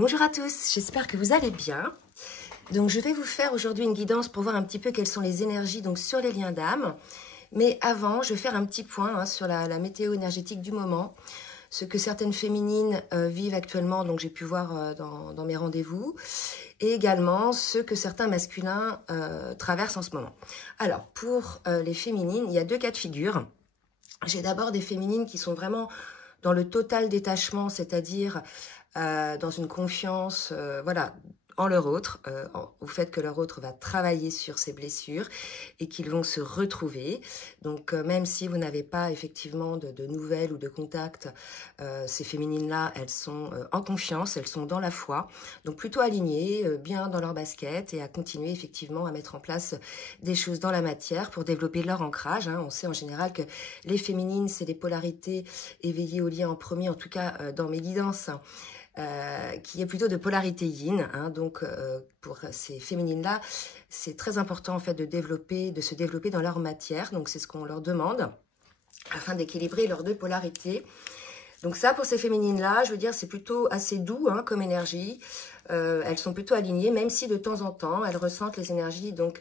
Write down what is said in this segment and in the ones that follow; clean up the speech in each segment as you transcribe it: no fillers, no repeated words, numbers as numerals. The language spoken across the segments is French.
Bonjour à tous, j'espère que vous allez bien. Donc je vais vous faire aujourd'hui une guidance pour voir un petit peu quelles sont les énergies donc sur les liens d'âme. Mais avant, je vais faire un petit point sur la météo énergétique du moment, ce que certaines féminines vivent actuellement, donc j'ai pu voir dans mes rendez-vous, et également ce que certains masculins traversent en ce moment. Alors pour les féminines, il y a deux cas de figure. J'ai d'abord des féminines qui sont vraiment dans le total détachement, c'est-à-dire dans une confiance voilà, en leur autre, au fait que leur autre va travailler sur ses blessures et qu'ils vont se retrouver. Donc même si vous n'avez pas effectivement de nouvelles ou de contacts, ces féminines-là, elles sont en confiance, elles sont dans la foi, donc plutôt alignées, bien dans leur basket et à continuer effectivement à mettre en place des choses dans la matière pour développer leur ancrage. On sait en général que les féminines, c'est des polarités éveillées au lien en premier, en tout cas dans mes guidances, qui est plutôt de polarité yin. Donc pour ces féminines-là, c'est très important en fait de se développer dans leur matière. Donc c'est ce qu'on leur demande afin d'équilibrer leurs deux polarités. Donc ça, pour ces féminines-là, je veux dire, c'est plutôt assez doux comme énergie. Elles sont plutôt alignées, même si de temps en temps, elles ressentent les énergies donc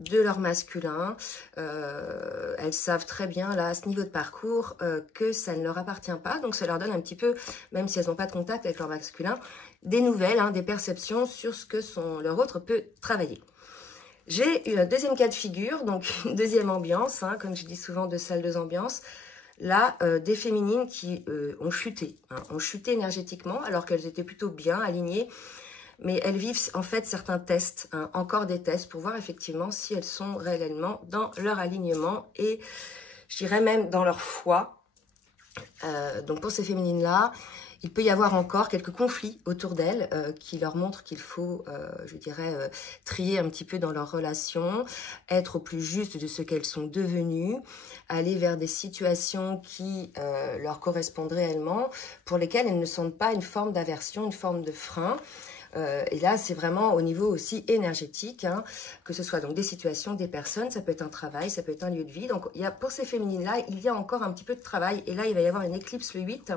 de leur masculin. Elles savent très bien, là, à ce niveau de parcours, que ça ne leur appartient pas. Donc, ça leur donne un petit peu, même si elles n'ont pas de contact avec leur masculin, des nouvelles, des perceptions sur ce que leur autre peut travailler. J'ai eu un deuxième cas de figure, donc une deuxième ambiance, comme je dis souvent, deux salles, deux ambiances. Là, des féminines qui ont chuté énergétiquement, alors qu'elles étaient plutôt bien alignées. Mais elles vivent en fait certains tests, encore des tests pour voir effectivement si elles sont réellement dans leur alignement et je dirais même dans leur foi. Donc pour ces féminines-là, il peut y avoir encore quelques conflits autour d'elles qui leur montrent qu'il faut, je dirais, trier un petit peu dans leurs relations, être au plus juste de ce qu'elles sont devenues, aller vers des situations qui leur correspondent réellement, pour lesquelles elles ne sentent pas une forme d'aversion, une forme de frein. Et là, c'est vraiment au niveau aussi énergétique, que ce soit donc des situations, des personnes, ça peut être un travail, ça peut être un lieu de vie. Donc, pour ces féminines-là, il y a encore un petit peu de travail. Et là, il va y avoir une éclipse le 8.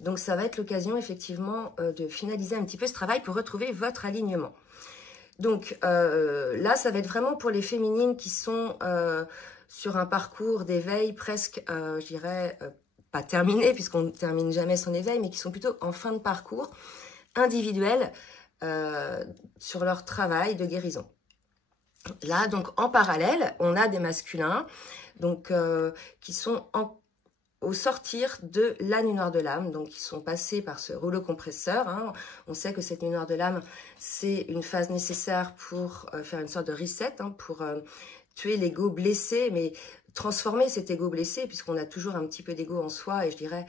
Donc, ça va être l'occasion, effectivement, de finaliser un petit peu ce travail pour retrouver votre alignement. Donc, là, ça va être vraiment pour les féminines qui sont sur un parcours d'éveil presque, je dirais, pas terminé, puisqu'on ne termine jamais son éveil, mais qui sont plutôt en fin de parcours individuel, sur leur travail de guérison. Là, donc, en parallèle, on a des masculins donc, qui sont au sortir de la nuit noire de l'âme, donc ils sont passés par ce rouleau compresseur. On sait que cette nuit noire de l'âme, c'est une phase nécessaire pour faire une sorte de reset, pour tuer l'ego blessé, mais transformer cet ego blessé, puisqu'on a toujours un petit peu d'ego en soi, et je dirais,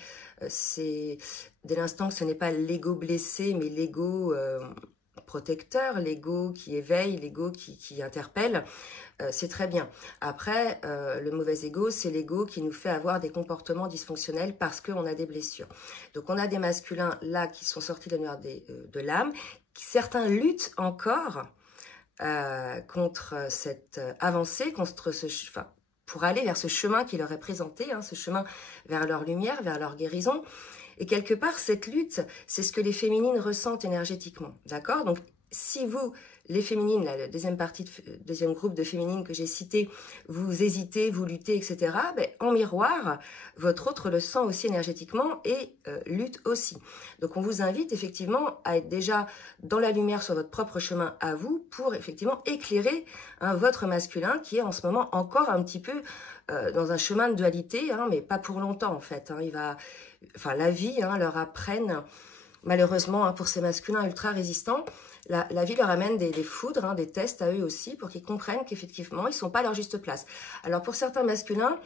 c'est dès l'instant que ce n'est pas l'ego blessé, mais l'ego protecteur, l'ego qui éveille, l'ego qui interpelle, c'est très bien. Après, le mauvais ego, c'est l'ego qui nous fait avoir des comportements dysfonctionnels parce qu'on a des blessures. Donc, on a des masculins là qui sont sortis de la nuit de l'âme, certains luttent encore contre cette avancée, pour aller vers ce chemin qui leur est présenté, ce chemin vers leur lumière, vers leur guérison. Et quelque part, cette lutte, c'est ce que les féminines ressentent énergétiquement, d'accord? Donc, si vous, les féminines, là, la deuxième groupe de féminines que j'ai cité, vous hésitez, vous luttez, etc., en miroir, votre autre le sent aussi énergétiquement et lutte aussi. Donc, on vous invite effectivement à être déjà dans la lumière sur votre propre chemin à vous pour effectivement éclairer votre masculin qui est en ce moment encore un petit peu dans un chemin de dualité, mais pas pour longtemps en fait. La vie leur apprenne, malheureusement pour ces masculins ultra résistants, la vie leur amène des foudres, des tests à eux aussi pour qu'ils comprennent qu'effectivement ils ne sont pas à leur juste place. Alors pour certains masculins,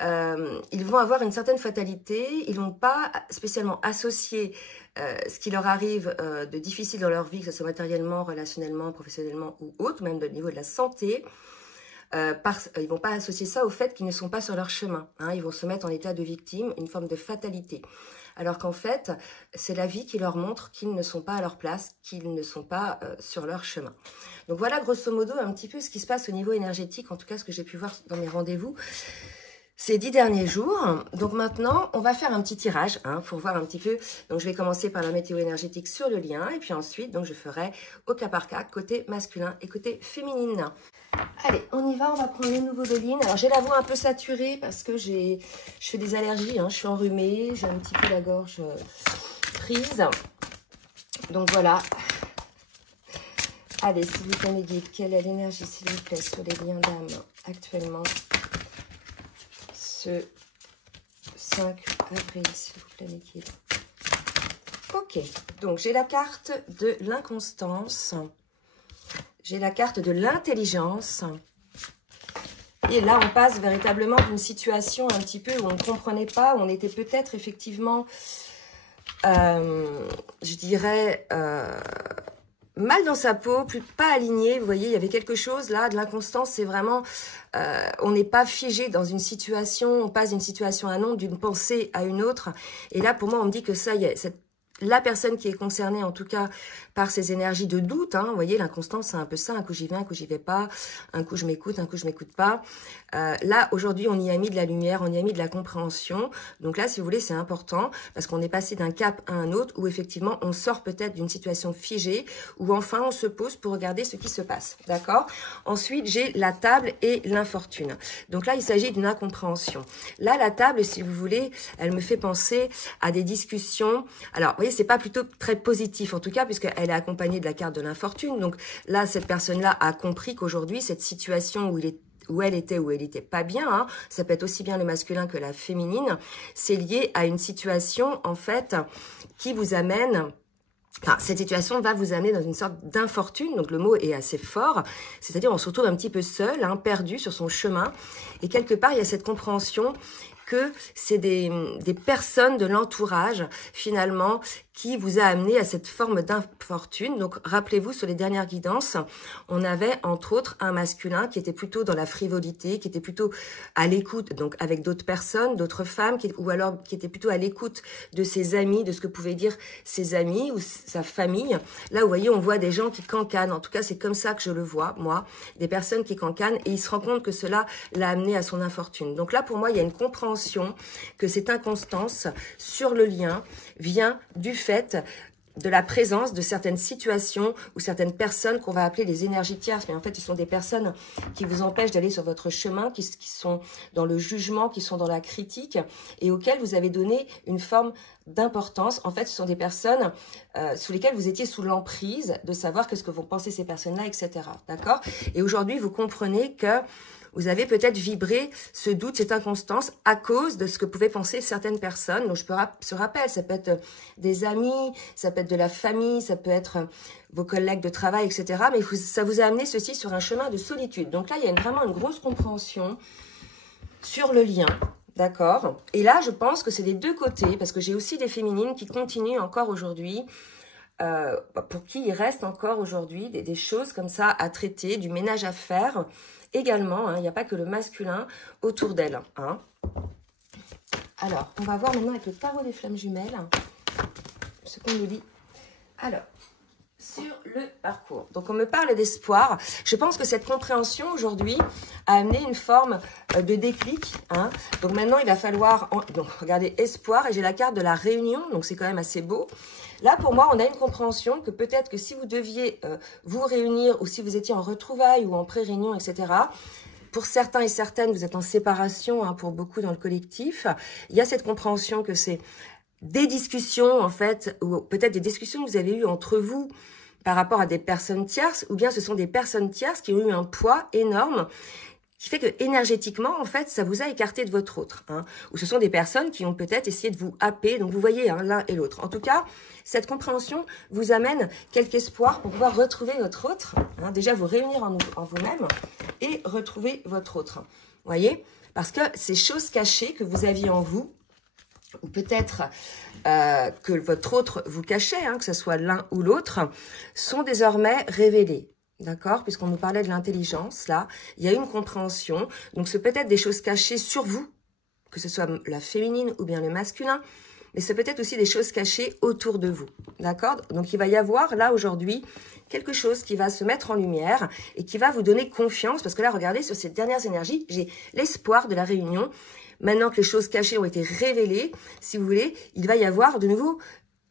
ils vont avoir une certaine fatalité, ils ne vont pas spécialement associer ce qui leur arrive de difficile dans leur vie, que ce soit matériellement, relationnellement, professionnellement ou autre, même au niveau de la santé. Ils ne vont pas associer ça au fait qu'ils ne sont pas sur leur chemin. Ils vont se mettre en état de victime, une forme de fatalité. Alors qu'en fait, c'est la vie qui leur montre qu'ils ne sont pas à leur place, qu'ils ne sont pas sur leur chemin. Donc voilà grosso modo un petit peu ce qui se passe au niveau énergétique, en tout cas ce que j'ai pu voir dans mes rendez-vous. ces 10 derniers jours. Donc maintenant, on va faire un petit tirage pour voir un petit peu. Donc je vais commencer par la météo énergétique sur le lien et puis ensuite, donc je ferai au cas par cas, côté masculin et côté féminine. Allez, on y va, on va prendre les nouveaux Béline. Alors j'ai la voix un peu saturée parce que je fais des allergies, je suis enrhumée, j'ai un petit peu la gorge prise. Donc voilà. Allez, s'il vous plaît mes guides, quelle est l'énergie s'il vous plaît sur les liens d'âme actuellement ce 5 avril, s'il vous plaît, mes guides. Ok, donc j'ai la carte de l'inconstance. J'ai la carte de l'intelligence. Et là, on passe véritablement d'une situation un petit peu où on ne comprenait pas, où on était peut-être effectivement, je dirais, mal dans sa peau, pas aligné. Vous voyez, il y avait quelque chose là, de l'inconstance, c'est vraiment, on n'est pas figé dans une situation, on passe d'une situation à une autre, d'une pensée à une autre. Et là, pour moi, on me dit que ça, la personne qui est concernée, en tout cas, par ces énergies de doute, vous voyez, l'inconstance, c'est un peu ça, un coup j'y vais, un coup j'y vais pas, un coup je m'écoute, un coup je m'écoute pas. Là, aujourd'hui, on y a mis de la lumière, on y a mis de la compréhension. Donc là, si vous voulez, c'est important, parce qu'on est passé d'un cap à un autre, où effectivement, on sort peut-être d'une situation figée, où enfin, on se pose pour regarder ce qui se passe, d'accord? Ensuite, j'ai la table et l'infortune. Donc là, il s'agit d'une incompréhension. Là, la table, si vous voulez, elle me fait penser à des discussions. Alors, vous voyez, c'est pas plutôt très positif, en tout cas, puisqu'elle est accompagnée de la carte de l'infortune. Donc là, cette personne-là a compris qu'aujourd'hui, cette situation où elle était pas bien, ça peut être aussi bien le masculin que la féminine, c'est lié à une situation, en fait, qui vous amène... Enfin, cette situation va vous amener dans une sorte d'infortune, donc le mot est assez fort, c'est-à-dire on se retrouve un petit peu seul, perdu sur son chemin, et quelque part, il y a cette compréhension que c'est des personnes de l'entourage, finalement, qui vous a amené à cette forme d'infortune. Donc, rappelez-vous, sur les dernières guidances, on avait, entre autres, un masculin qui était plutôt dans la frivolité, qui était plutôt à l'écoute, donc avec d'autres personnes, d'autres femmes, ou alors qui était plutôt à l'écoute de ses amis, de ce que pouvaient dire ses amis ou sa famille. Là, vous voyez, on voit des gens qui cancanent. En tout cas, c'est comme ça que je le vois, moi, des personnes qui cancanent, et il se rend compte que cela l'a amené à son infortune. Donc là, pour moi, il y a une compréhension que cette inconstance sur le lien vient du fait de la présence de certaines situations ou certaines personnes qu'on va appeler les énergies tierces. Mais en fait, ce sont des personnes qui vous empêchent d'aller sur votre chemin, qui sont dans le jugement, qui sont dans la critique et auxquelles vous avez donné une forme d'importance. En fait, ce sont des personnes sous lesquelles vous étiez sous l'emprise de savoir qu'est-ce que vont penser ces personnes-là, etc. D'accord? Et aujourd'hui, vous comprenez que vous avez peut-être vibré ce doute, cette inconstance à cause de ce que pouvaient penser certaines personnes. Donc, je rappelle, ça peut être des amis, ça peut être de la famille, ça peut être vos collègues de travail, etc. Mais ça vous a amené ceci sur un chemin de solitude. Donc là, il y a vraiment une grosse compréhension sur le lien. D'accord? Et là, je pense que c'est des deux côtés, parce que j'ai aussi des féminines qui continuent encore aujourd'hui, pour qui il reste encore aujourd'hui des choses comme ça à traiter, du ménage à faire. Également, il n'y a pas que le masculin autour d'elle. Alors, on va voir maintenant avec le tarot des flammes jumelles ce qu'on nous dit. Alors, sur le parcours. Donc, on me parle d'espoir. Je pense que cette compréhension aujourd'hui a amené une forme de déclic. Donc, maintenant, il va falloir... Donc, regardez, espoir. Et j'ai la carte de la réunion. Donc, c'est quand même assez beau. Là, pour moi, on a une compréhension que peut-être que si vous deviez vous réunir ou si vous étiez en retrouvailles ou en pré-réunion, etc., pour certains et certaines, vous êtes en séparation, pour beaucoup dans le collectif, il y a cette compréhension que c'est des discussions, en fait, ou peut-être des discussions que vous avez eues entre vous par rapport à des personnes tierces, ou bien ce sont des personnes tierces qui ont eu un poids énorme, qui fait que énergétiquement, en fait, ça vous a écarté de votre autre. Ou ce sont des personnes qui ont peut-être essayé de vous happer. Donc, vous voyez, l'un et l'autre. En tout cas, cette compréhension vous amène quelque espoir pour pouvoir retrouver votre autre. Déjà, vous réunir en vous-même et retrouver votre autre. Vous voyez? Parce que ces choses cachées que vous aviez en vous, ou peut-être que votre autre vous cachait, que ce soit l'un ou l'autre, sont désormais révélées. D'accord? Puisqu'on nous parlait de l'intelligence, là, il y a une compréhension. Donc, c'est peut-être des choses cachées sur vous, que ce soit la féminine ou bien le masculin, mais c'est peut-être aussi des choses cachées autour de vous. D'accord? Donc, il va y avoir, là, aujourd'hui, quelque chose qui va se mettre en lumière et qui va vous donner confiance. Parce que là, regardez, sur ces dernières énergies, j'ai l'espoir de la réunion. maintenant que les choses cachées ont été révélées, si vous voulez, il va y avoir de nouveau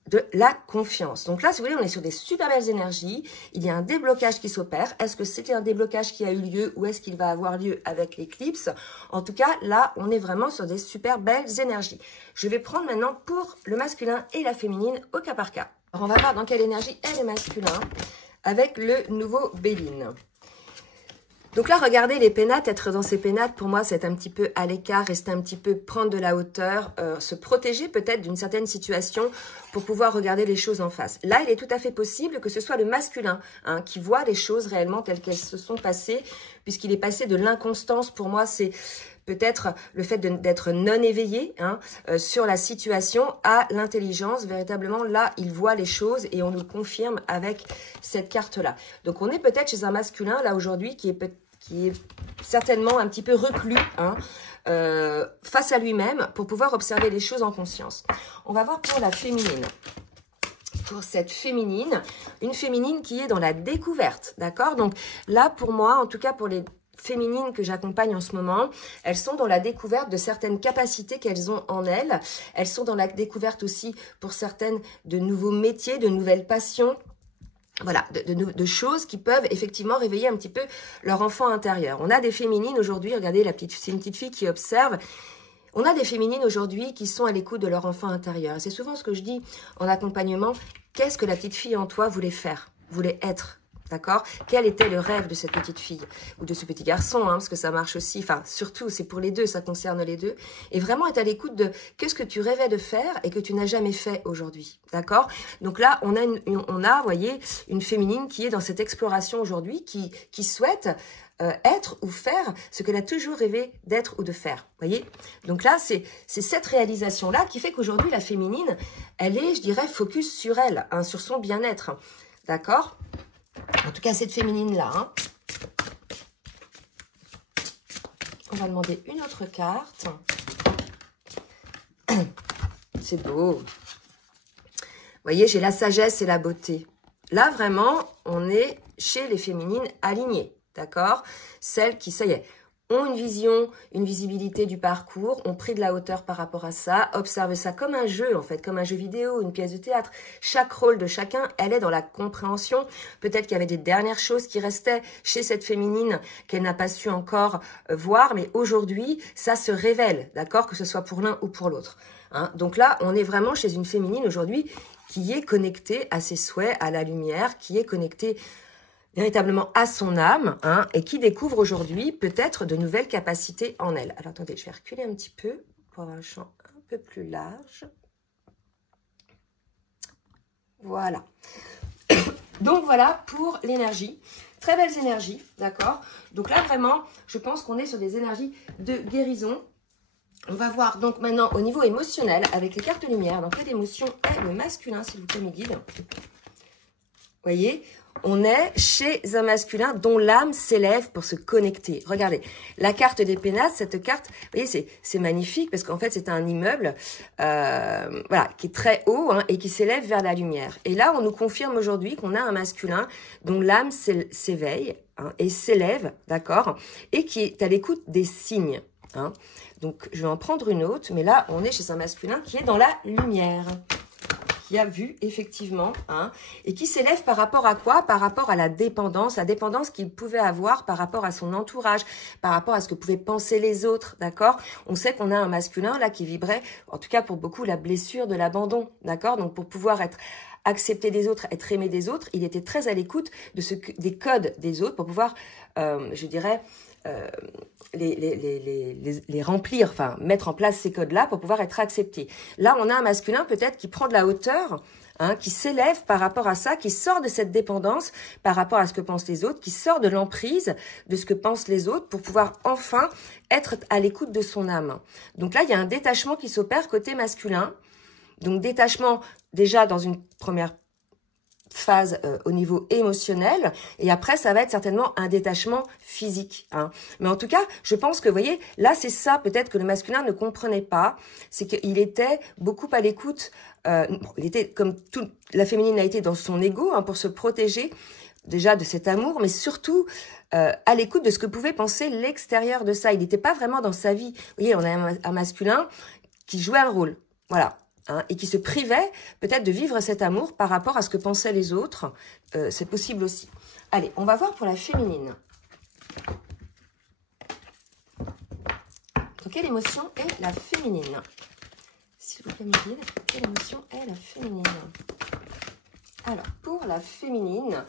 de la confiance. Donc là, si vous voulez, on est sur des super belles énergies. Il y a un déblocage qui s'opère. Est-ce que c'était un déblocage qui a eu lieu ou est-ce qu'il va avoir lieu avec l'éclipse? En tout cas, là, on est vraiment sur des super belles énergies. Je vais prendre maintenant pour le masculin et la féminine au cas par cas. Alors, on va voir dans quelle énergie est le masculin avec le nouveau Béline. Donc là, regardez les pénates, être dans ces pénates, pour moi, c'est un petit peu à l'écart, rester un petit peu, prendre de la hauteur, se protéger peut-être d'une certaine situation pour pouvoir regarder les choses en face. Là, il est tout à fait possible que ce soit le masculin qui voit les choses réellement telles qu'elles se sont passées, puisqu'il est passé de l'inconstance. Pour moi, c'est peut-être le fait d'être non éveillé sur la situation à l'intelligence. Véritablement, là, il voit les choses et on nous confirme avec cette carte-là. Donc, on est peut-être chez un masculin, là, aujourd'hui, qui est certainement un petit peu reclus face à lui-même pour pouvoir observer les choses en conscience. On va voir pour la féminine. Pour cette féminine, une féminine qui est dans la découverte, d'accord? Donc là, pour moi, en tout cas pour les féminines que j'accompagne en ce moment, elles sont dans la découverte de certaines capacités qu'elles ont en elles. Elles sont dans la découverte aussi pour certaines de nouveaux métiers, de nouvelles passions. Voilà, de choses qui peuvent effectivement réveiller un petit peu leur enfant intérieur. On a des féminines aujourd'hui, regardez, c'est une petite fille qui observe. On a des féminines aujourd'hui qui sont à l'écoute de leur enfant intérieur. C'est souvent ce que je dis en accompagnement. Qu'est-ce que la petite fille en toi voulait faire, voulait être? D'accord? Quel était le rêve de cette petite fille ou de ce petit garçon, parce que ça marche aussi, enfin surtout c'est pour les deux, ça concerne les deux, et vraiment être à l'écoute de qu'est-ce que tu rêvais de faire et que tu n'as jamais fait aujourd'hui, d'accord? Donc là on a, vous voyez, une féminine qui est dans cette exploration aujourd'hui, qui souhaite être ou faire ce qu'elle a toujours rêvé d'être ou de faire, voyez? Donc là c'est cette réalisation-là qui fait qu'aujourd'hui la féminine, elle est, je dirais, focus sur elle, sur son bien-être, d'accord? En tout cas, cette féminine-là. On va demander une autre carte. C'est beau. Vous voyez, j'ai la sagesse et la beauté. Là, vraiment, on est chez les féminines alignées. D'accord? Celles qui, ça y est, ont une vision, une visibilité du parcours, ont pris de la hauteur par rapport à ça, observent ça comme un jeu en fait, comme un jeu vidéo, une pièce de théâtre. Chaque rôle de chacun, elle est dans la compréhension. Peut-être qu'il y avait des dernières choses qui restaient chez cette féminine qu'elle n'a pas su encore voir, mais aujourd'hui, ça se révèle, d'accord, que ce soit pour l'un ou pour l'autre. Donc là, on est vraiment chez une féminine aujourd'hui qui est connectée à ses souhaits, à la lumière, qui est connectée véritablement à son âme, et qui découvre aujourd'hui peut-être de nouvelles capacités en elle. Alors attendez, je vais reculer un petit peu pour avoir un champ un peu plus large. Voilà. Donc voilà pour l'énergie. Très belles énergies, d'accord? Donc là vraiment, je pense qu'on est sur des énergies de guérison. On va voir donc maintenant au niveau émotionnel avec les cartes lumière. Dans quelle émotion est le masculin, s'il vous plaît, mes guides? Vous voyez, on est chez un masculin dont l'âme s'élève pour se connecter. Regardez, la carte des pénates, cette carte, vous voyez, c'est magnifique parce qu'en fait, c'est un immeuble voilà, qui est très haut et qui s'élève vers la lumière. Et là, on nous confirme aujourd'hui qu'on a un masculin dont l'âme s'éveille et s'élève, d'accord, et qui est à l'écoute des signes. Donc, je vais en prendre une autre, mais là, on est chez un masculin qui est dans la lumière. Qui a vu, effectivement, et qui s'élève par rapport à quoi? Par rapport à la dépendance qu'il pouvait avoir par rapport à son entourage, par rapport à ce que pouvaient penser les autres, d'accord? On sait qu'on a un masculin, là, qui vibrait, en tout cas pour beaucoup, la blessure de l'abandon, d'accord? Donc, pour pouvoir être accepté des autres, être aimé des autres, il était très à l'écoute des codes des autres pour pouvoir, je dirais, les remplir, enfin mettre en place ces codes-là pour pouvoir être accepté. Là, on a un masculin peut-être qui prend de la hauteur, qui s'élève par rapport à ça, qui sort de cette dépendance par rapport à ce que pensent les autres, qui sort de l'emprise de ce que pensent les autres pour pouvoir enfin être à l'écoute de son âme. Donc là, il y a un détachement qui s'opère côté masculin. Donc détachement déjà dans une première phase au niveau émotionnel, et après ça va être certainement un détachement physique, mais en tout cas je pense que vous voyez là c'est ça peut-être que le masculin ne comprenait pas, c'est qu'il était beaucoup à l'écoute, il était comme toute la féminine a été dans son ego pour se protéger déjà de cet amour, mais surtout à l'écoute de ce que pouvait penser l'extérieur de ça. Il n'était pas vraiment dans sa vie. Vous voyez, on a un masculin qui jouait un rôle, voilà, hein, et qui se privait peut-être de vivre cet amour par rapport à ce que pensaient les autres. C'est possible aussi. Allez, on va voir pour la féminine. Donc, quelle émotion est la féminine? S'il vous plaît, Miguel, quelle émotion est la féminine? Alors, pour la féminine,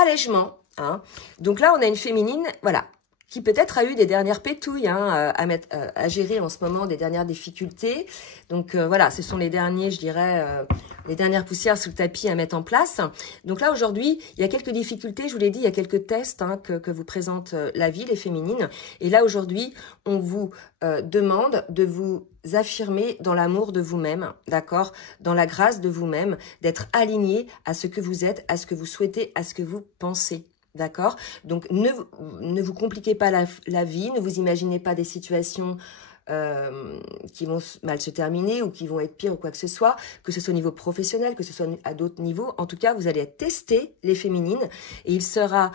allègement. Hein. Donc là, on a une féminine, voilà, qui peut-être a eu des dernières pétouilles hein, à gérer en ce moment, des dernières difficultés. Donc voilà, ce sont les derniers, je dirais, les dernières poussières sous le tapis à mettre en place. Donc là, aujourd'hui, il y a quelques difficultés, je vous l'ai dit, il y a quelques tests hein, que vous présente la vie, les féminines. Et là, aujourd'hui, on vous demande de vous affirmer dans l'amour de vous-même, d'accord? Dans la grâce de vous-même, d'être aligné à ce que vous êtes, à ce que vous souhaitez, à ce que vous pensez. D'accord? Donc, ne vous compliquez pas la vie, ne vous imaginez pas des situations qui vont mal se terminer ou qui vont être pires ou quoi que ce soit au niveau professionnel, que ce soit à d'autres niveaux. En tout cas, vous allez tester les féminines et ça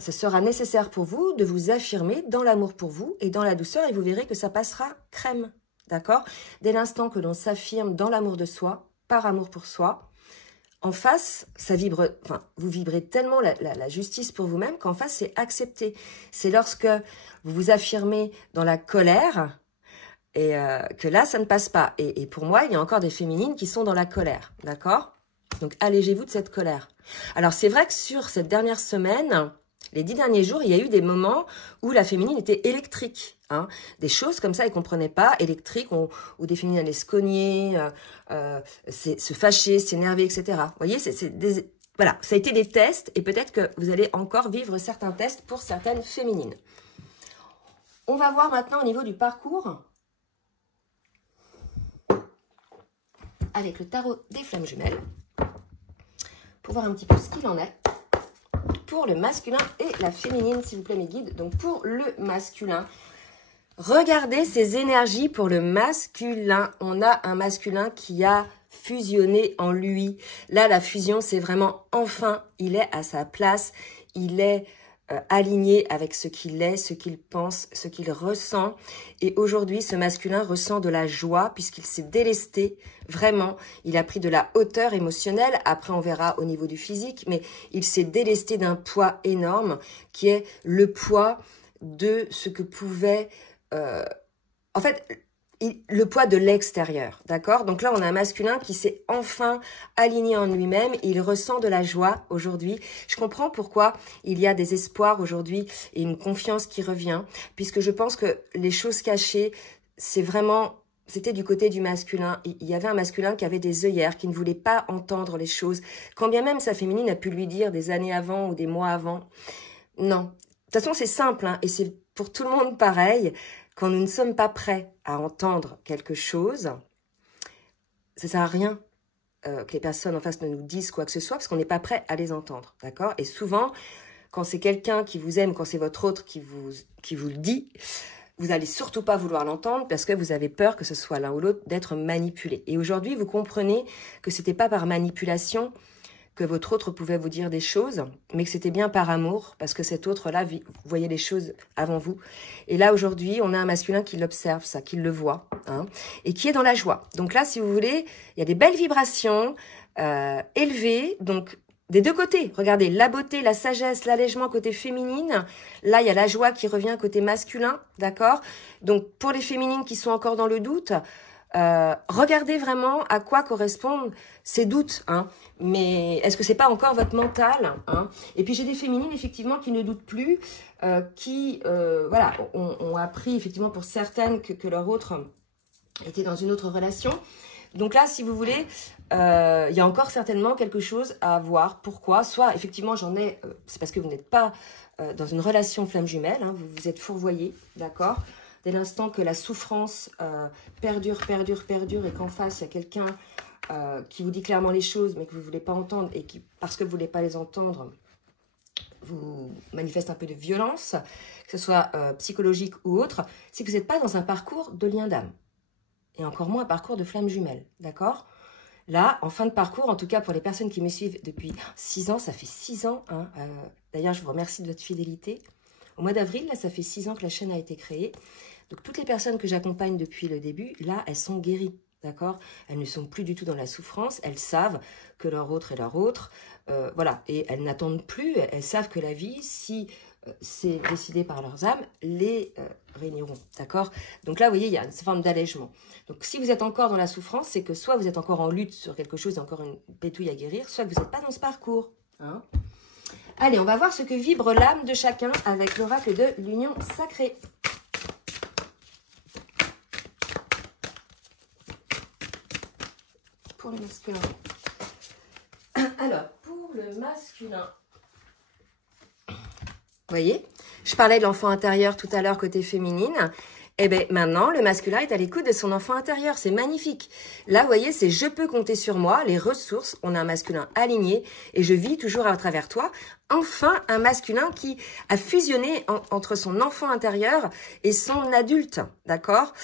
sera nécessaire pour vous de vous affirmer dans l'amour pour vous et dans la douceur et vous verrez que ça passera crème. D'accord? Dès l'instant que l'on s'affirme dans l'amour de soi, par amour pour soi, en face, ça vibre, enfin, vous vibrez tellement la justice pour vous-même qu'en face, c'est accepté. C'est lorsque vous vous affirmez dans la colère et que là, ça ne passe pas. Et pour moi, il y a encore des féminines qui sont dans la colère, d'accord? Donc, allégez-vous de cette colère. Alors, c'est vrai que sur cette dernière semaine, les 10 derniers jours, il y a eu des moments où la féminine était électrique. Hein, des choses comme ça, ils ne comprenaient pas, électriques, où des féminines allaient se cogner, se fâcher, s'énerver, etc. Vous voyez, voilà, ça a été des tests et peut-être que vous allez encore vivre certains tests pour certaines féminines. On va voir maintenant au niveau du parcours avec le tarot des flammes jumelles pour voir un petit peu ce qu'il en est pour le masculin et la féminine, s'il vous plaît mes guides. Donc pour le masculin, regardez ces énergies pour le masculin. On a un masculin qui a fusionné en lui. Là, la fusion, c'est vraiment enfin, il est à sa place. Il est aligné avec ce qu'il est, ce qu'il pense, ce qu'il ressent. Et aujourd'hui, ce masculin ressent de la joie puisqu'il s'est délesté. Vraiment, il a pris de la hauteur émotionnelle. Après, on verra au niveau du physique. Mais il s'est délesté d'un poids énorme qui est le poids de ce que pouvait... en fait, le poids de l'extérieur, d'accord? Donc là, on a un masculin qui s'est enfin aligné en lui-même. Il ressent de la joie aujourd'hui. Je comprends pourquoi il y a des espoirs aujourd'hui et une confiance qui revient, puisque je pense que les choses cachées, c'était du côté du masculin. Il y avait un masculin qui avait des œillères, qui ne voulait pas entendre les choses, quand bien même sa féminine a pu lui dire des années avant ou des mois avant. Non. De toute façon, c'est simple, hein, et c'est pour tout le monde pareil. Quand nous ne sommes pas prêts à entendre quelque chose, ça ne sert à rien que les personnes en face ne nous disent quoi que ce soit, parce qu'on n'est pas prêt à les entendre, d'accord? Et souvent, quand c'est quelqu'un qui vous aime, quand c'est votre autre qui vous le dit, vous n'allez surtout pas vouloir l'entendre parce que vous avez peur que ce soit l'un ou l'autre d'être manipulé. Et aujourd'hui, vous comprenez que ce n'était pas par manipulation que votre autre pouvait vous dire des choses, mais que c'était bien par amour, parce que cet autre-là voyait les choses avant vous. Et là, aujourd'hui, on a un masculin qui l'observe, ça, qui le voit, hein, et qui est dans la joie. Donc là, si vous voulez, il y a des belles vibrations élevées, donc des deux côtés. Regardez, la beauté, la sagesse, l'allègement côté féminine. Là, il y a la joie qui revient côté masculin, d'accord? Donc, pour les féminines qui sont encore dans le doute, regardez vraiment à quoi correspondent ces doutes, hein. Mais est-ce que c'est pas encore votre mental, hein? Et puis j'ai des féminines effectivement qui ne doutent plus, voilà, ont appris effectivement pour certaines que leur autre était dans une autre relation. Donc là, si vous voulez, il y a encore certainement quelque chose à voir. Pourquoi? Soit effectivement c'est parce que vous n'êtes pas dans une relation flamme jumelle, hein, vous vous êtes fourvoyé, d'accord? Dès l'instant que la souffrance perdure et qu'en face, il y a quelqu'un qui vous dit clairement les choses, mais que vous ne voulez pas entendre et qui, parce que vous ne voulez pas les entendre, vous manifeste un peu de violence, que ce soit psychologique ou autre, c'est que vous n'êtes pas dans un parcours de lien d'âme. Et encore moins un parcours de flamme jumelle, d'accord? Là, en fin de parcours, en tout cas pour les personnes qui me suivent depuis 6 ans, ça fait 6 ans. Hein, d'ailleurs, je vous remercie de votre fidélité. Au mois d'avril, là, ça fait 6 ans que la chaîne a été créée. Donc, toutes les personnes que j'accompagne depuis le début, là, elles sont guéries. D'accord? Elles ne sont plus du tout dans la souffrance. Elles savent que leur autre est leur autre. Voilà. Et elles n'attendent plus. Elles savent que la vie, si c'est décidé par leurs âmes, les réuniront. D'accord? Donc là, vous voyez, il y a une forme d'allègement. Donc, si vous êtes encore dans la souffrance, c'est que soit vous êtes encore en lutte sur quelque chose, encore une pétouille à guérir, soit que vous n'êtes pas dans ce parcours. Hein? Allez, on va voir ce que vibre l'âme de chacun avec l'oracle de l'union sacrée. Pour le masculin. Alors, pour le masculin, vous voyez, je parlais de l'enfant intérieur tout à l'heure côté féminine. Et bien maintenant, le masculin est à l'écoute de son enfant intérieur. C'est magnifique. Là, vous voyez, c'est je peux compter sur moi, les ressources. On a un masculin aligné et je vis toujours à travers toi. Enfin, un masculin qui a fusionné entre son enfant intérieur et son adulte. D'accord ?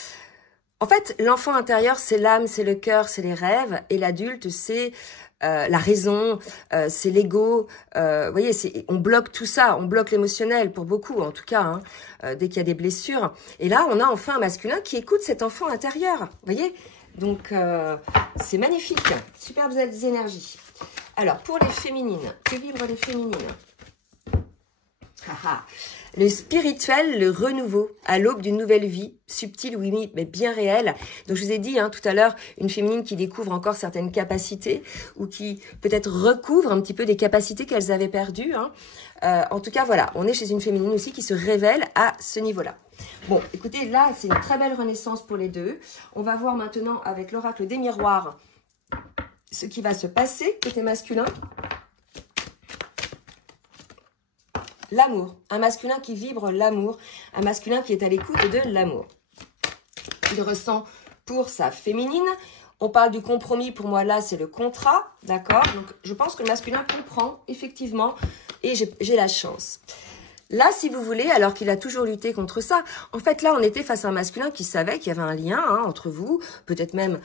En fait, l'enfant intérieur, c'est l'âme, c'est le cœur, c'est les rêves. Et l'adulte, c'est la raison, c'est l'ego. Vous voyez, on bloque tout ça, on bloque l'émotionnel pour beaucoup, en tout cas, hein, dès qu'il y a des blessures. Et là, on a enfin un masculin qui écoute cet enfant intérieur. Vous voyez? Donc, c'est magnifique. Superbes énergies. Alors, pour les féminines, que vibrent les féminines? Le spirituel, le renouveau, à l'aube d'une nouvelle vie, subtile, oui, mais bien réelle. Donc, je vous ai dit hein, tout à l'heure, une féminine qui découvre encore certaines capacités ou qui peut-être recouvre un petit peu des capacités qu'elles avaient perdues. Hein. En tout cas, voilà, on est chez une féminine aussi qui se révèle à ce niveau-là. Bon, écoutez, là, c'est une très belle renaissance pour les deux. On va voir maintenant avec l'oracle des miroirs ce qui va se passer côté masculin. L'amour, un masculin qui vibre l'amour, un masculin qui est à l'écoute de l'amour. Il ressent pour sa féminine. On parle du compromis, pour moi là c'est le contrat, d'accord? Donc je pense que le masculin comprend effectivement et j'ai la chance. Là, si vous voulez, alors qu'il a toujours lutté contre ça, en fait, là, on était face à un masculin qui savait qu'il y avait un lien hein, entre vous, peut-être même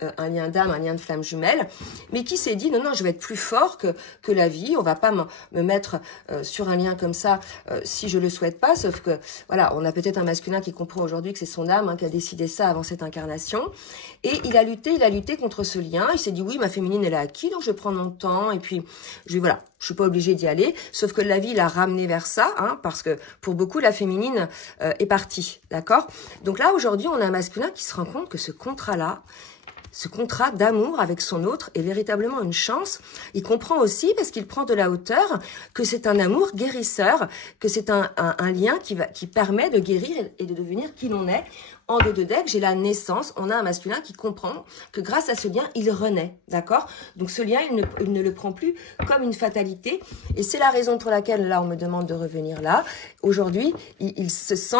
un lien d'âme, un lien de flamme jumelle, mais qui s'est dit, non, non, je vais être plus fort que la vie, on va pas me mettre sur un lien comme ça si je le souhaite pas, sauf que, voilà, on a peut-être un masculin qui comprend aujourd'hui que c'est son âme hein, qui a décidé ça avant cette incarnation, et il a lutté contre ce lien, il s'est dit, oui, ma féminine, elle est acquis, donc je vais prendre mon temps, et puis, voilà, je suis pas obligée d'y aller, sauf que la vie l'a ramené vers ça, hein, parce que pour beaucoup, la féminine est partie, d'accord? Donc là, aujourd'hui, on a un masculin qui se rend compte que ce contrat-là, ce contrat d'amour avec son autre est véritablement une chance. Il comprend aussi, parce qu'il prend de la hauteur, que c'est un amour guérisseur, que c'est un lien qui permet de guérir et de devenir qui l'on est. En dos de deck, j'ai la naissance. On a un masculin qui comprend que grâce à ce lien, il renaît. D'accord? Donc ce lien, il ne le prend plus comme une fatalité. Et c'est la raison pour laquelle, là, on me demande de revenir là. Aujourd'hui, il se sent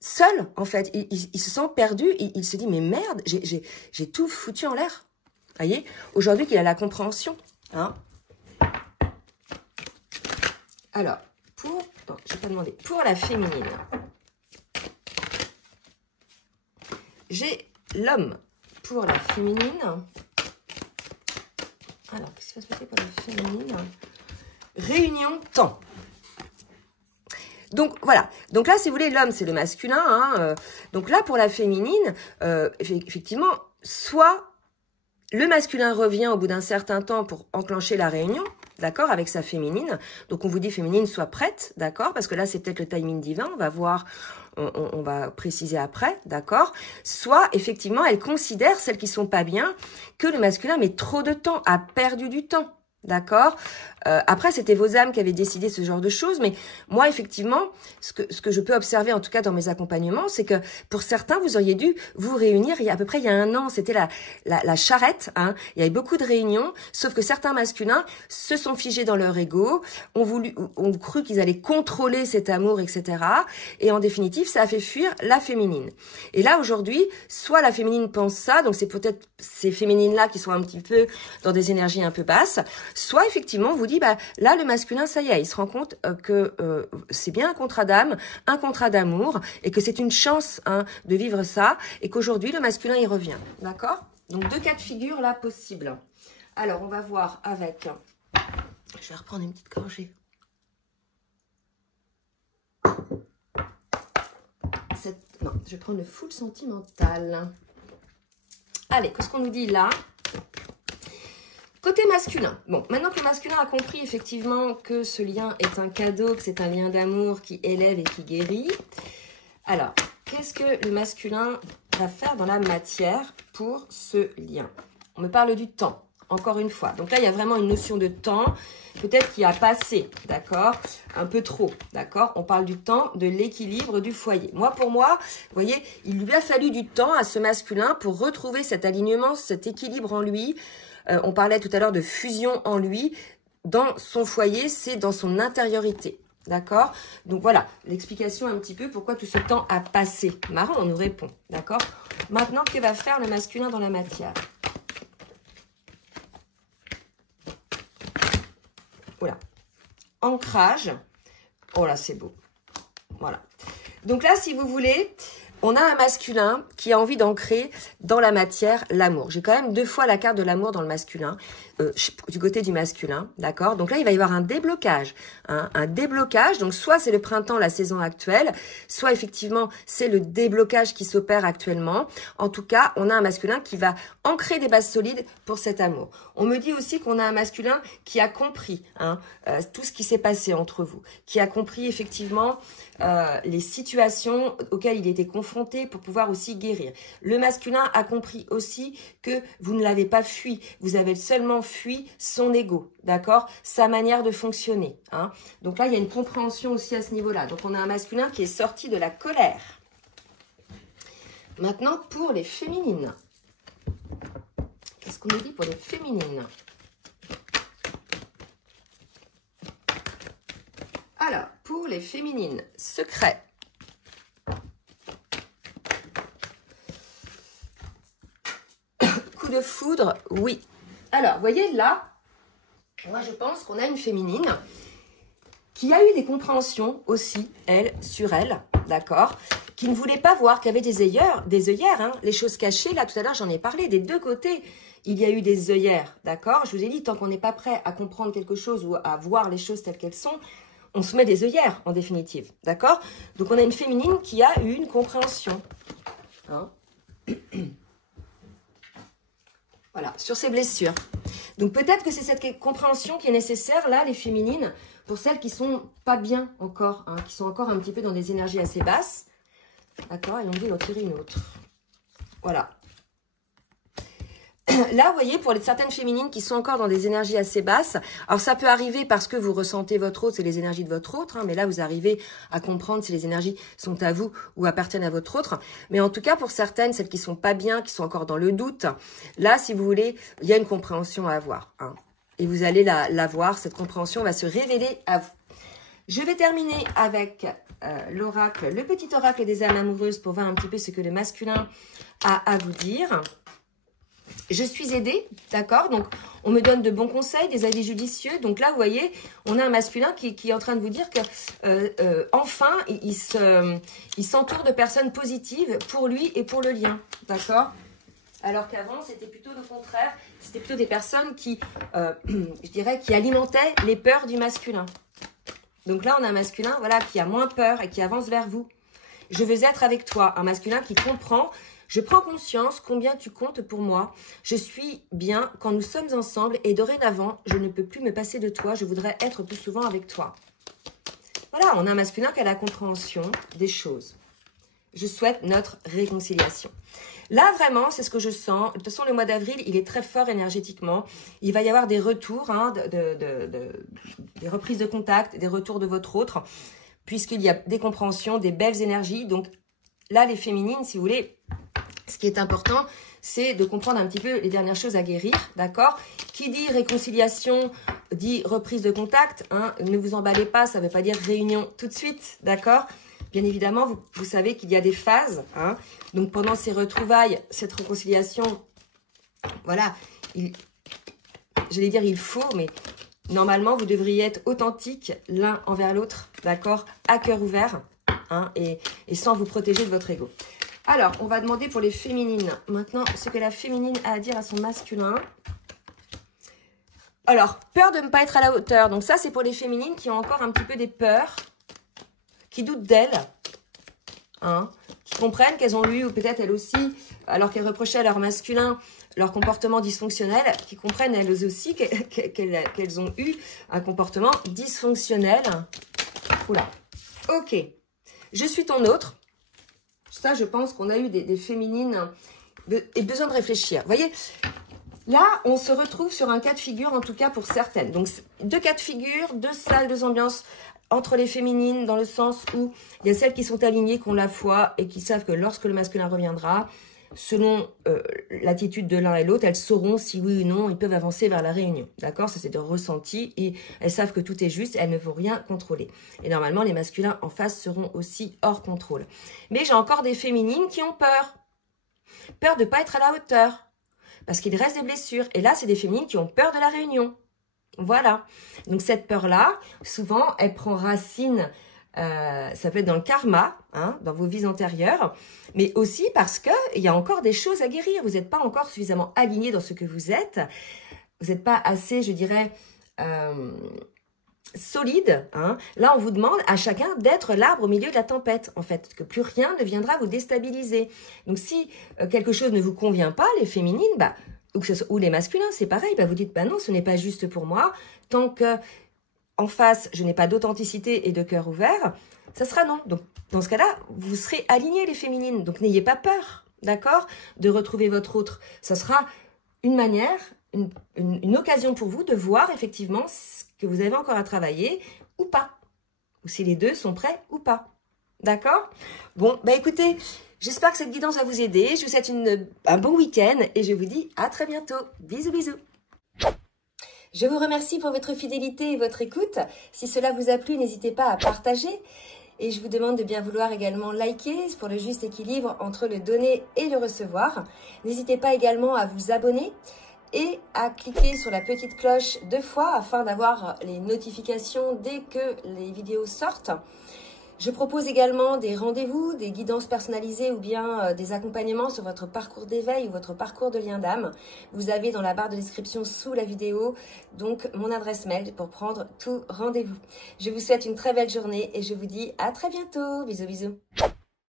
seul, en fait. Il se sent perdu. Il se dit, mais merde, j'ai tout foutu en l'air. Vous voyez? Aujourd'hui, qu'il a la compréhension. Hein? Alors, non, je vais pas demander. Pour la féminine. J'ai l'homme pour la féminine. Alors, qu'est-ce qui va se passer pour la féminine? Réunion temps. Donc, voilà. Donc là, si vous voulez, l'homme, c'est le masculin. Hein, donc là, pour la féminine, effectivement, soit le masculin revient au bout d'un certain temps pour enclencher la réunion, d'accord, avec sa féminine. Donc, on vous dit féminine, soit prête, d'accord, parce que là, c'est peut-être le timing divin. On va voir... On va préciser après, d'accord? Soit, effectivement, elle considère, celles qui sont pas bien, que le masculin met trop de temps, a perdu du temps, d'accord? Après, c'était vos âmes qui avaient décidé ce genre de choses, mais moi, effectivement, ce que je peux observer, en tout cas dans mes accompagnements, c'est que pour certains, vous auriez dû vous réunir à peu près il y a 1 an. C'était la charrette, hein. Il y avait beaucoup de réunions, sauf que certains masculins se sont figés dans leur ego, ont cru qu'ils allaient contrôler cet amour, etc. Et en définitive, ça a fait fuir la féminine. Et là, aujourd'hui, soit la féminine pense ça, donc c'est peut-être ces féminines-là qui sont un petit peu dans des énergies un peu basses, soit effectivement, vous dit, bah, là, le masculin, ça y est, il se rend compte que c'est bien un contrat d'âme, un contrat d'amour, et que c'est une chance hein, de vivre ça, et qu'aujourd'hui, le masculin, il revient. D'accord? Donc, 2 cas de figure là possibles. Alors, on va voir avec... Je vais reprendre une petite gorgée. Non, je vais prendre le full sentimental. Allez, qu'est-ce qu'on nous dit là? Côté masculin. Bon, maintenant que le masculin a compris effectivement que ce lien est un cadeau, que c'est un lien d'amour qui élève et qui guérit. Alors, qu'est-ce que le masculin va faire dans la matière pour ce lien? On me parle du temps, encore une fois. Donc là, il y a vraiment une notion de temps, peut-être qui a passé, d'accord? Un peu trop, d'accord? On parle du temps, de l'équilibre du foyer. Moi, pour moi, vous voyez, il lui a fallu du temps à ce masculin pour retrouver cet alignement, cet équilibre en lui. On parlait tout à l'heure de fusion en lui. Dans son foyer, c'est dans son intériorité. D'accord? Donc voilà, l'explication un petit peu pourquoi tout ce temps a passé. Marrant, on nous répond. D'accord? Maintenant, que va faire le masculin dans la matière? Voilà. Ancrage. Oh là, c'est beau. Voilà. Donc là, si vous voulez... On a un masculin qui a envie d'ancrer dans la matière l'amour. J'ai quand même 2 fois la carte de l'amour dans le masculin, du côté du masculin, d'accord? Donc là, il va y avoir un déblocage, hein, un déblocage. Donc soit c'est le printemps, la saison actuelle, soit effectivement c'est le déblocage qui s'opère actuellement. En tout cas, on a un masculin qui va ancrer des bases solides pour cet amour. On me dit aussi qu'on a un masculin qui a compris hein, tout ce qui s'est passé entre vous, qui a compris effectivement les situations auxquelles il était confronté pour pouvoir aussi guérir. Le masculin a compris aussi que vous ne l'avez pas fui, vous avez seulement fui son ego, d'accord? Sa manière de fonctionner. Hein. Donc là, il y a une compréhension aussi à ce niveau-là. Donc on a un masculin qui est sorti de la colère. Maintenant, pour les féminines. Qu'est-ce qu'on nous dit pour les féminines? Alors, pour les féminines, secret. Coup de foudre, oui. Alors, vous voyez là, moi je pense qu'on a une féminine qui a eu des compréhensions aussi, elle, sur elle, d'accord, qui ne voulait pas voir, qu'il y avait des œillères, hein, les choses cachées. Là, tout à l'heure, j'en ai parlé, des 2 côtés, il y a eu des œillères, d'accord. Je vous ai dit, tant qu'on n'est pas prêt à comprendre quelque chose ou à voir les choses telles qu'elles sont, on se met des œillères, en définitive, d'accord. Donc, on a une féminine qui a eu une compréhension, hein. Voilà, sur ses blessures. Donc, peut-être que c'est cette compréhension qui est nécessaire, là, les féminines, pour celles qui sont pas bien encore, hein, qui sont encore un petit peu dans des énergies assez basses. D'accord, et on dit d'en tirer une autre. Voilà. Là, vous voyez, pour certaines féminines qui sont encore dans des énergies assez basses, alors ça peut arriver parce que vous ressentez votre autre, c'est les énergies de votre autre, hein, mais là, vous arrivez à comprendre si les énergies sont à vous ou appartiennent à votre autre. Mais en tout cas, pour certaines, celles qui sont pas bien, qui sont encore dans le doute, là, si vous voulez, il y a une compréhension à avoir. Hein, et vous allez la voir, cette compréhension va se révéler à vous. Je vais terminer avec l'oracle, le petit oracle des âmes amoureuses pour voir un petit peu ce que le masculin a à vous dire. Je suis aidée, d'accord? Donc, on me donne de bons conseils, des avis judicieux. Donc là, vous voyez, on a un masculin qui est en train de vous dire que, enfin, il s'entoure de personnes positives pour lui et pour le lien, d'accord? Alors qu'avant, c'était plutôt le contraire. C'était plutôt des personnes qui, je dirais, qui alimentaient les peurs du masculin. Donc là, on a un masculin, voilà, qui a moins peur et qui avance vers vous. Je veux être avec toi. Un masculin qui comprend. Je prends conscience combien tu comptes pour moi. Je suis bien quand nous sommes ensemble et dorénavant, je ne peux plus me passer de toi. Je voudrais être plus souvent avec toi. Voilà, on a un masculin qui a la compréhension des choses. Je souhaite notre réconciliation. Là, vraiment, c'est ce que je sens. De toute façon, le mois d'avril, il est très fort énergétiquement. Il va y avoir des retours, hein, des reprises de contact, des retours de votre autre, puisqu'il y a des compréhensions, des belles énergies. Donc là, les féminines, si vous voulez, ce qui est important, c'est de comprendre un petit peu les dernières choses à guérir, d'accord? Qui dit réconciliation, dit reprise de contact, hein, ne vous emballez pas, ça ne veut pas dire réunion tout de suite, d'accord? Bien évidemment, vous savez qu'il y a des phases, hein, donc pendant ces retrouvailles, cette réconciliation, voilà, j'allais dire il faut, mais normalement, vous devriez être authentiques l'un envers l'autre, d'accord? À cœur ouvert, hein, et sans vous protéger de votre ego. Alors, on va demander pour les féminines. Maintenant, ce que la féminine a à dire à son masculin. Alors, peur de ne pas être à la hauteur. Donc ça, c'est pour les féminines qui ont encore un petit peu des peurs, qui doutent d'elles, hein, qui comprennent qu'elles ont eu, ou peut-être elles aussi, alors qu'elles reprochaient à leur masculin leur comportement dysfonctionnel, qui comprennent elles aussi qu'elles ont eu un comportement dysfonctionnel. Oula. Ok. Je suis ton autre. Ça, je pense qu'on a eu des féminines et besoin de réfléchir. Vous voyez, là, on se retrouve sur un cas de figure, en tout cas pour certaines. Donc, 2 cas de figure, 2 salles, 2 ambiances entre les féminines, dans le sens où il y a celles qui sont alignées, qui ont la foi et qui savent que lorsque le masculin reviendra, selon l'attitude de l'un et l'autre, elles sauront si oui ou non ils peuvent avancer vers la réunion. D'accord? Ça, c'est de ressenti et elles savent que tout est juste, elles ne vont rien contrôler. Et normalement, les masculins en face seront aussi hors contrôle. Mais j'ai encore des féminines qui ont peur. Peur de ne pas être à la hauteur. Parce qu'il reste des blessures. Et là, c'est des féminines qui ont peur de la réunion. Voilà. Donc, cette peur-là, souvent, elle prend racine. Ça peut être dans le karma, hein, dans vos vies antérieures, mais aussi parce qu'il y a encore des choses à guérir. Vous n'êtes pas encore suffisamment aligné dans ce que vous êtes. Vous n'êtes pas assez, je dirais, solide. Hein. Là, on vous demande à chacun d'être l'arbre au milieu de la tempête, en fait, que plus rien ne viendra vous déstabiliser. Donc, si quelque chose ne vous convient pas, les féminines, bah, ou les masculins, c'est pareil, bah, vous dites, bah non, ce n'est pas juste pour moi, tant que en face, je n'ai pas d'authenticité et de cœur ouvert, ça sera non. Donc, dans ce cas-là, vous serez alignés, les féminines. Donc, n'ayez pas peur, d'accord, de retrouver votre autre. Ça sera une manière, une occasion pour vous de voir effectivement ce que vous avez encore à travailler ou pas. Ou si les deux sont prêts ou pas. D'accord? Bon, bah écoutez, j'espère que cette guidance va vous aider. Je vous souhaite un bon week-end et je vous dis à très bientôt. Bisous, bisous. Je vous remercie pour votre fidélité et votre écoute. Si cela vous a plu, n'hésitez pas à partager. Et je vous demande de bien vouloir également liker pour le juste équilibre entre le donner et le recevoir. N'hésitez pas également à vous abonner et à cliquer sur la petite cloche 2 fois afin d'avoir les notifications dès que les vidéos sortent. Je propose également des rendez-vous, des guidances personnalisées ou bien des accompagnements sur votre parcours d'éveil ou votre parcours de lien d'âme. Vous avez dans la barre de description sous la vidéo donc mon adresse mail pour prendre tout rendez-vous. Je vous souhaite une très belle journée et je vous dis à très bientôt. Bisous, bisous.